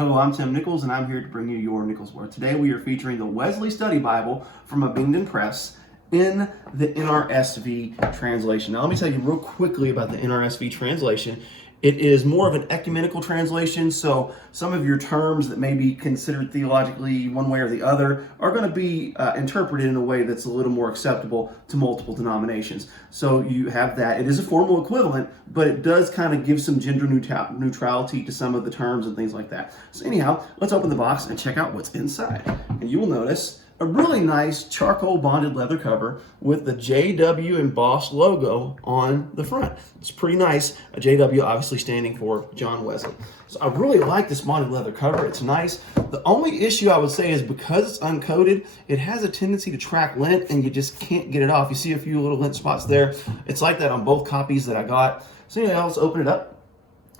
Hello, I'm Tim Nichols, and I'm here to bring you your Nichols Word. Today we are featuring the Wesley Study Bible from Abingdon Press in the NRSV translation. Now let me tell you real quickly about the NRSV translation. It is more of an ecumenical translation, so some of your terms that may be considered theologically one way or the other are going to be interpreted in a way that's a little more acceptable to multiple denominations. So you have that. It is a formal equivalent, but it does kind of give some gender neutrality to some of the terms and things like that. So anyhow, let's open the box and check out what's inside. And you will notice a really nice charcoal bonded leather cover with the JW embossed logo on the front. It's pretty nice. A JW obviously standing for John Wesley. So I really like this bonded leather cover. It's nice. The only issue I would say is because it's uncoated, it has a tendency to track lint and you just can't get it off. You see a few little lint spots there. It's like that on both copies that I got. So anyway, let's open it up.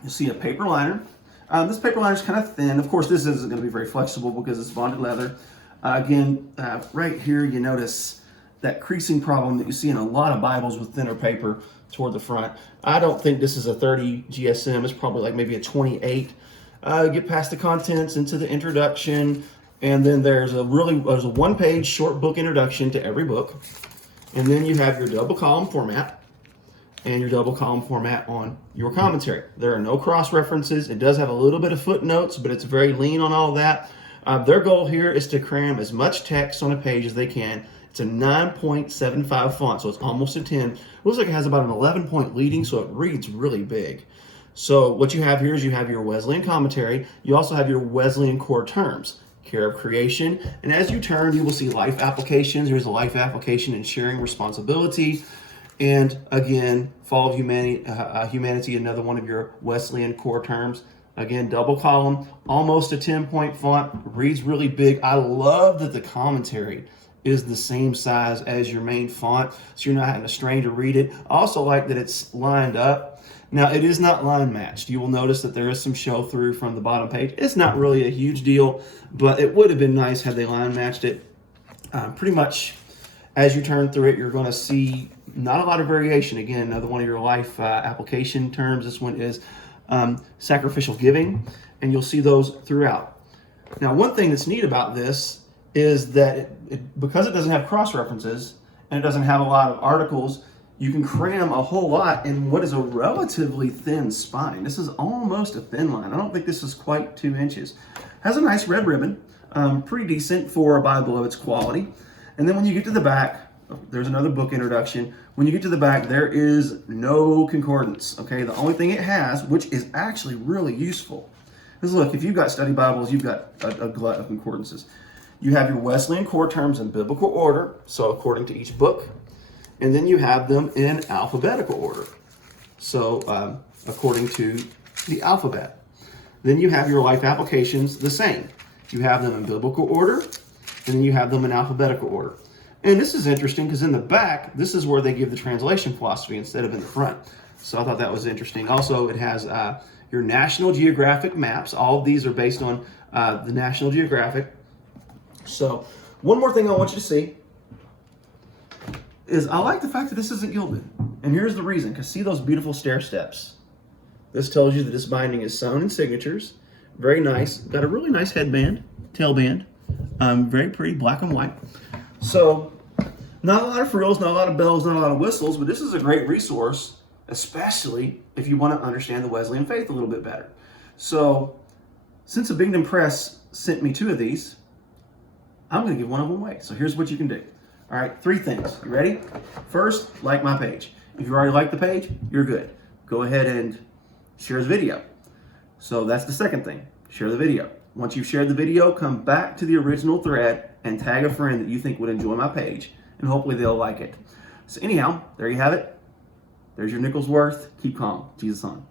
You'll see a paper liner. This paper liner is kind of thin. Of course, this isn't going to be very flexible because it's bonded leather. Again, right here you notice that creasing problem that you see in a lot of Bibles with thinner paper toward the front. I don't think this is a 30 GSM. It's probably like maybe a 28. Get past the contents into the introduction, and then there's a one-page short book introduction to every book. And then you have your double column format and your double column format on your commentary. There are no cross references. It does have a little bit of footnotes, but it's very lean on all of that. Their goal here is to cram as much text on a page as they can. It's a 9.75 font, so it's almost a 10. It looks like it has about an 11-point leading, so it reads really big. So what you have here is you have your Wesleyan commentary. You also have your Wesleyan core terms, care of creation. And as you turn, you will see life applications. There's a life application in sharing responsibility. And again, fall of humanity, another one of your Wesleyan core terms. Again, double column, almost a 10-point font, reads really big. I love that the commentary is the same size as your main font, so you're not having to strain to read it. I also like that it's lined up. Now, it is not line matched. You will notice that there is some show through from the bottom page. It's not really a huge deal, but it would have been nice had they line matched it. Pretty much as you turn through it, you're going to see not a lot of variation. Again, another one of your life application terms. This one is sacrificial giving, and you'll see those throughout. Now, one thing that's neat about this is that because it doesn't have cross references and it doesn't have a lot of articles, you can cram a whole lot in what is a relatively thin spine. This is almost a thin line. I don't think this is quite 2 inches. Has a nice red ribbon, pretty decent for a Bible of its quality. And then when you get to the back, there's another book introduction. When you get to the back, there is no concordance, okay? The only thing it has, which is actually really useful, is look, if you've got study Bibles, you've got a glut of concordances. You have your Wesleyan core terms in biblical order, so according to each book, and then you have them in alphabetical order, so according to the alphabet. Then you have your life applications the same. You have them in biblical order, and then you have them in alphabetical order. And this is interesting because in the back, this is where they give the translation philosophy instead of in the front. So I thought that was interesting. Also, it has your National Geographic maps. All of these are based on the National Geographic. So one more thing I want you to see is I like the fact that this isn't gilded. And here's the reason, because see those beautiful stair steps? This tells you that this binding is sewn in signatures. Very nice. Got a really nice headband, tailband. Very pretty, black and white. So, not a lot of frills, not a lot of bells, not a lot of whistles, but this is a great resource, especially if you want to understand the Wesleyan faith a little bit better. So, since Abingdon Press sent me 2 of these, I'm going to give one of them away. So here's what you can do. All right, 3 things. You ready? First, like my page. If you already like the page, you're good. Go ahead and share the video. So that's the second thing. Share the video. Once you've shared the video, come back to the original thread and tag a friend that you think would enjoy my page, and hopefully they'll like it. So anyhow, there you have it. There's your Nichols Worth. Keep calm. Jesus on.